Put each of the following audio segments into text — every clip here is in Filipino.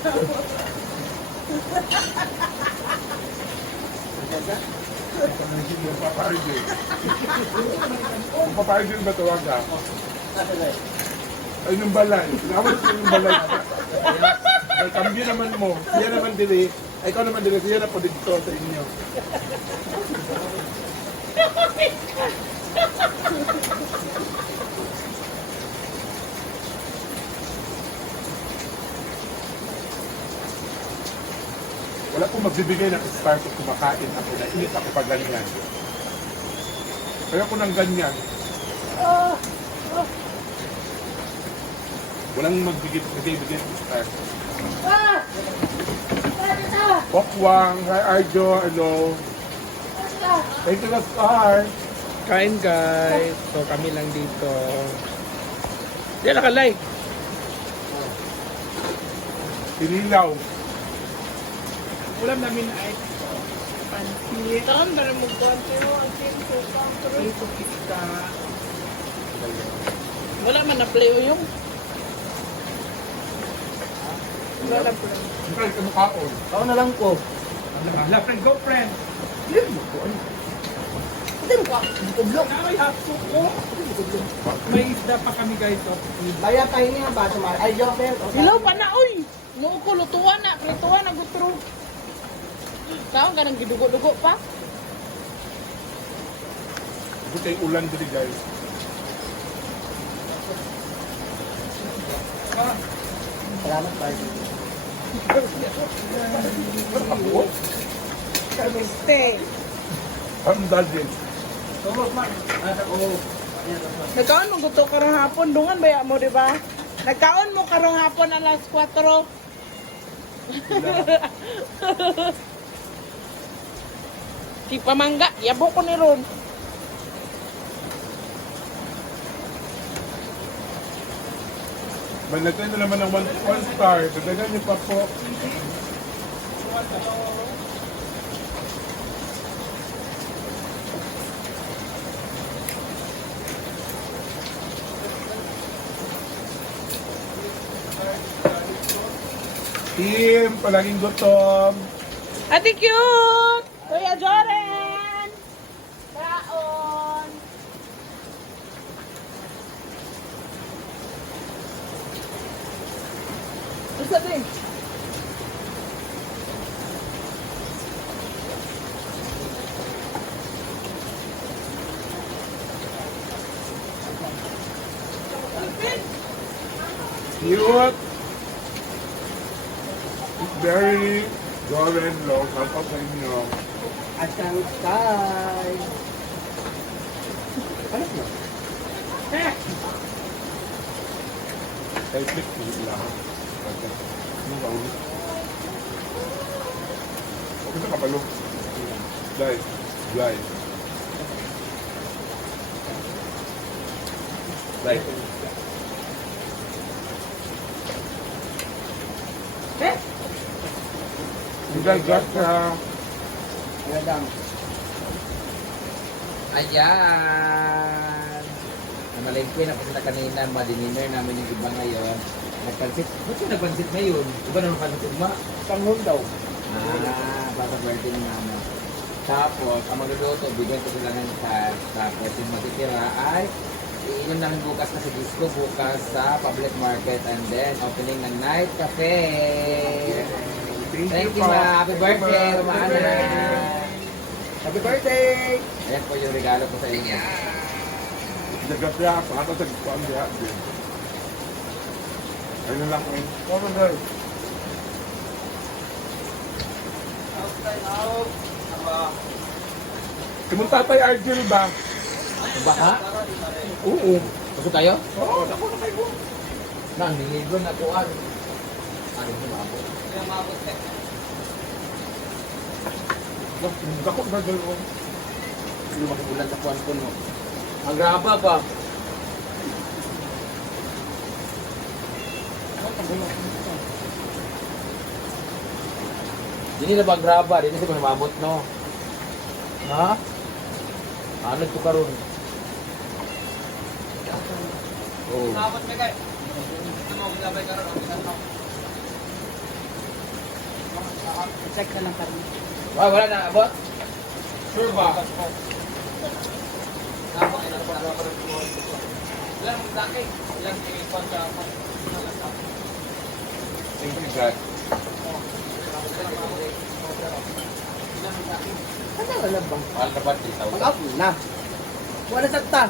Ang paparin ba tawag ka? Ay, yung balay. Naman siya yung balay. Ay, kambyo naman mo. Siya naman dili. Ay, ikaw naman dili. Siya na po dito sa inyo. Wala pong magbibigay ng start kung kumakain ako na init ako pa ganyan. Kaya ko ng ganyan. Walang magbigay ng start. Pokwang, hi Arjo, hello. Thank you, Star. Kain guys. So kami lang dito. Diyan nakalay. Pinilaw. Ulam namin ay pansit. Saan ba mo pero ang tempo pa Ito kita. wala man na play o yung wala po. Friend, kamukhaon. Ako na lang po. Hala, friend, go friend. Din ko. May hapso ko. May isda pa kami guys. Baya tayo niya ba? Ay, Joker. Hello pa na oy. Mo ko lutuan na gutro. Kaon ka nang gidugo-dugo pa. Ito kay ulan dito guys. Salamat, Barbie. Ako? Stay. Handal din. Nagkaon mo gusto karong hapon dungan ba mo di ba? Nagkaon mo karong hapon alas 4. Si Pamangga, yabo ko ni Ron. May nagtayo na naman ng one star. Dagdagan niyo pa po. Team, palaging gutom. Ate cute! Kuya Joren! Kaon! Isa din. Cute. It's very golden long. Kapag sa inyo. Asang sky. Ano mo? Kay click ko lang. Ano ba ulit? Okay na kapalo. Guys. Guys. Like. You guys got Aladang. Ayan! Namalengke na kasi na kanina, madininer namin yung iba ngayon. Nagpansit. Ba't yung nagpansit ngayon? Iba naman pansit ugma? Panghon daw. Para birthday ni mama. Tapos, ang magluluto, bigyan ko sila ng cash. Tapos, yung matitira ay iinom namin bukas kasi disco bukas sa public market and then opening ng night cafe. Thank you, ma. Happy birthday, Romana. Happy birthday! Ayan po yung regalo ko sa inyo. Jagat ya, pakata sa kuan dia din. Ayun lang ko. Oh, guys. Kumunta tayo Argel ba? Baka? Oo. Gusto tayo? Oo, naku na kayo. Nang niligo na kuan. Ano yung mabot? Dako na dalo. Hindi makibulan sa kuan ko, no? Ang graba pa. Hindi na ba graba? Hindi na mabot, no? Ha? Ano ito karon? Oh. Check na lang kami. Wala na abot? Sure ba? Ilang daki? Ilang Thank you, God. Ano wala bang? Mahal na ba? Mag-up na. Wala sakta.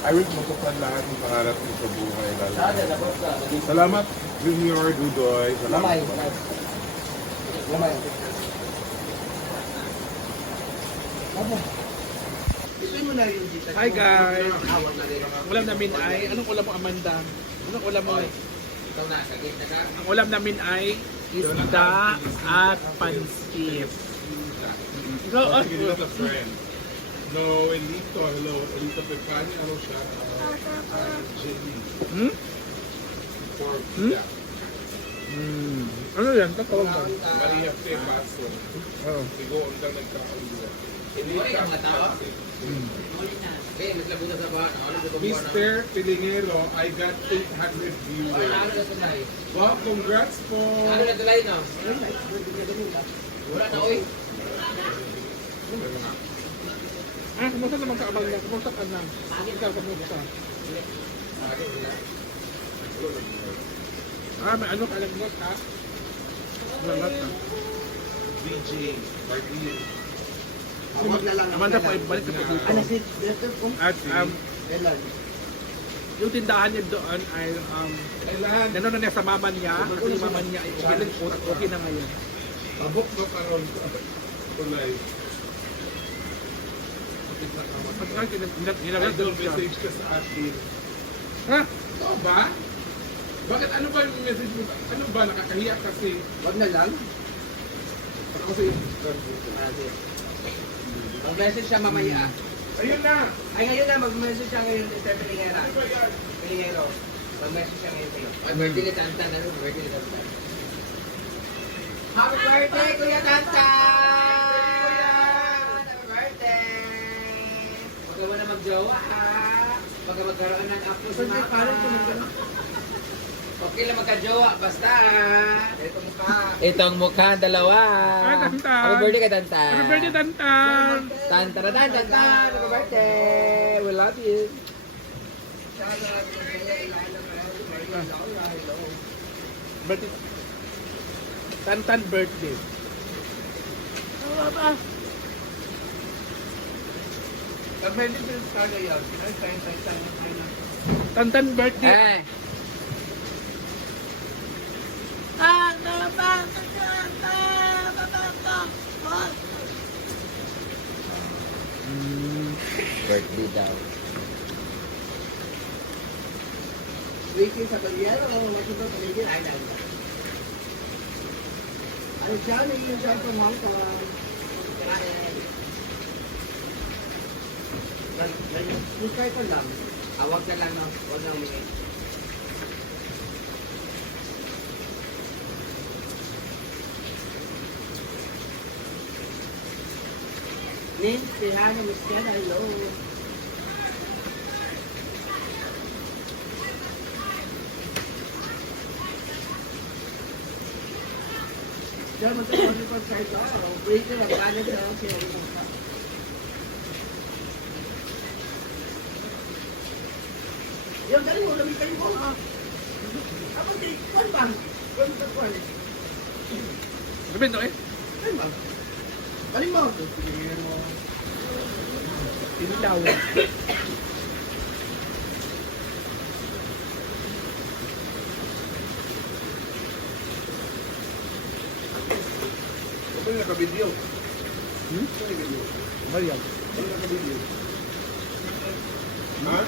I wish matupad lahat ng pangarap mo sa buhay. Salamat, Junior Dudoy. Lamay. Salamat. Lamay. Hi guys! Ulam namin ay, anong ulam mo Amanda? Anong ulam mo? Ikaw na, kagit na ka. Ang ulam namin ay isda at pansit. Ikaw, Sige, that's a friend. No, Elito, hello. Elito Pepani, ano siya? Jelly. Hmm? Pork, Hmm? yeah. Ano yan? Tatawag ba? Maria Fe Paso. Oo. Sigoon lang nagkaon nila. Wala yung mga tao. Okay, naglabuta sa bahan. Mr. Pilingero, I got 800 viewers. Ano na tunay? Wow, congrats po! Ano na tunay, no? Wala na, oy. Kumusta naman ka Amanda? Kumusta ka na? Kumusta? May ano ka lang ha? Lalat ha? DJ, Martin. Awag na lang. Amanda po, ibalik ka po dito. Ano si Dr. Kung? At Kailan? yung tindahan niya doon ay Kailan? gano'n na niya sa mama niya. Kasi yung mama niya ay okay na ngayon. Tabok na karon. Tulay. Pagka ginagad Idol doon siya. message ka sa akin. Ha? Ito ba? Bakit ano ba yung message mo? Ano ba? Nakakahiya kasi. Wag na lang. Ano kasi Mag-message siya mamaya. ayun na! Ay, ngayon na. Mag-message siya ngayon. Mr. Pilingera. Ano ba yan? Pilingero. Mag-message siya ngayon sa'yo. Ay, birthday ni Tantan. Ano? Birthday ni Tantan. Happy birthday, Kuya Tantan! Happy birthday! Huwag ka muna mag-jowa, ha? Huwag ka magkaroon ng apo si Mama. Okay lang magka-jowa, basta. Ito mukha. Itong mukha, dalawa. Ay, Tantan. Happy birthday kay Tantan. Happy birthday, Tantan! Tantan. Happy birthday. We love you. Birthday. Tantan birthday. Tantan birthday. Eh. Birthday daw. Waiting sa Tagliano, matutong paligid, ay lang. Ano siya, yung siya from Hong Kong. Try ko lang. Awag na lang, no? Huwag na umingi. Nancy, hi, Miss Ken, hello. Diyan mo tayo kami pag side daw. Wait na, balik na ako siya. Yung galing mo, lamig kayo mo, ha? Ako, di, kwan ba? Kwan ba, kwan? Gabin eh. Kwan ba? Galing mo. Ilaw. Ito yung naka-video. Mariam. Ano naka-video? Ha?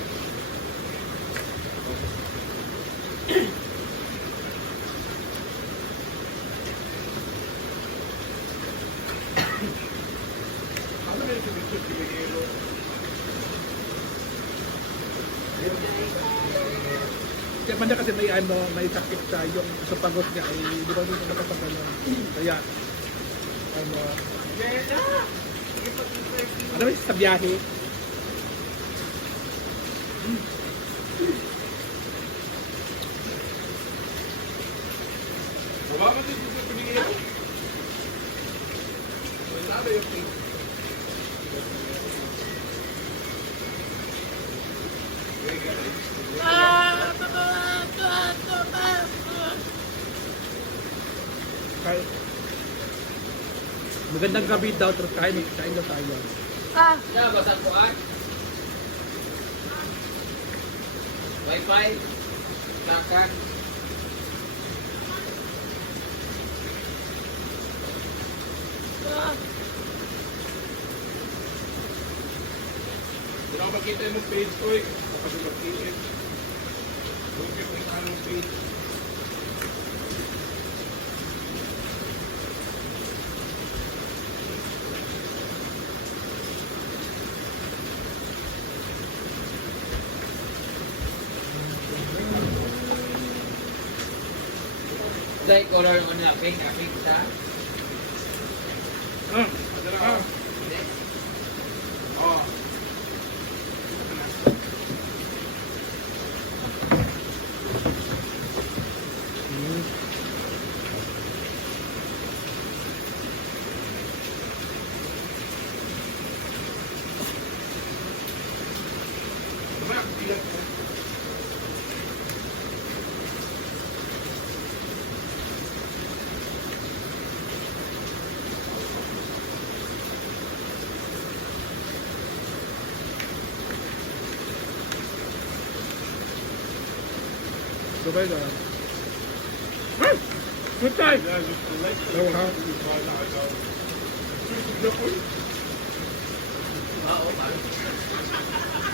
Ano na yung Mr. Pilingero? Kaya man kasi may sakit siya, yung sa pagod niya ay di ba dito nakapagano. Kaya ano ba sa biyahe? Kain. Magandang gabi daw, tapos kain daw tayo. Ah, Yeah, basta kuan. Wi-Fi. Takan. Hindi ako makita yung page ko eh. Kasi mag-iit. Huwag kayo kita ng page. Dahil color ng ano, pink sa. Ano na ako? Oo. Mamaya, bilang ko. Gabay na. Ay! Good time! Yeah, just the light. Daw ha? Wala agaw. Sige ko. Oo, parang.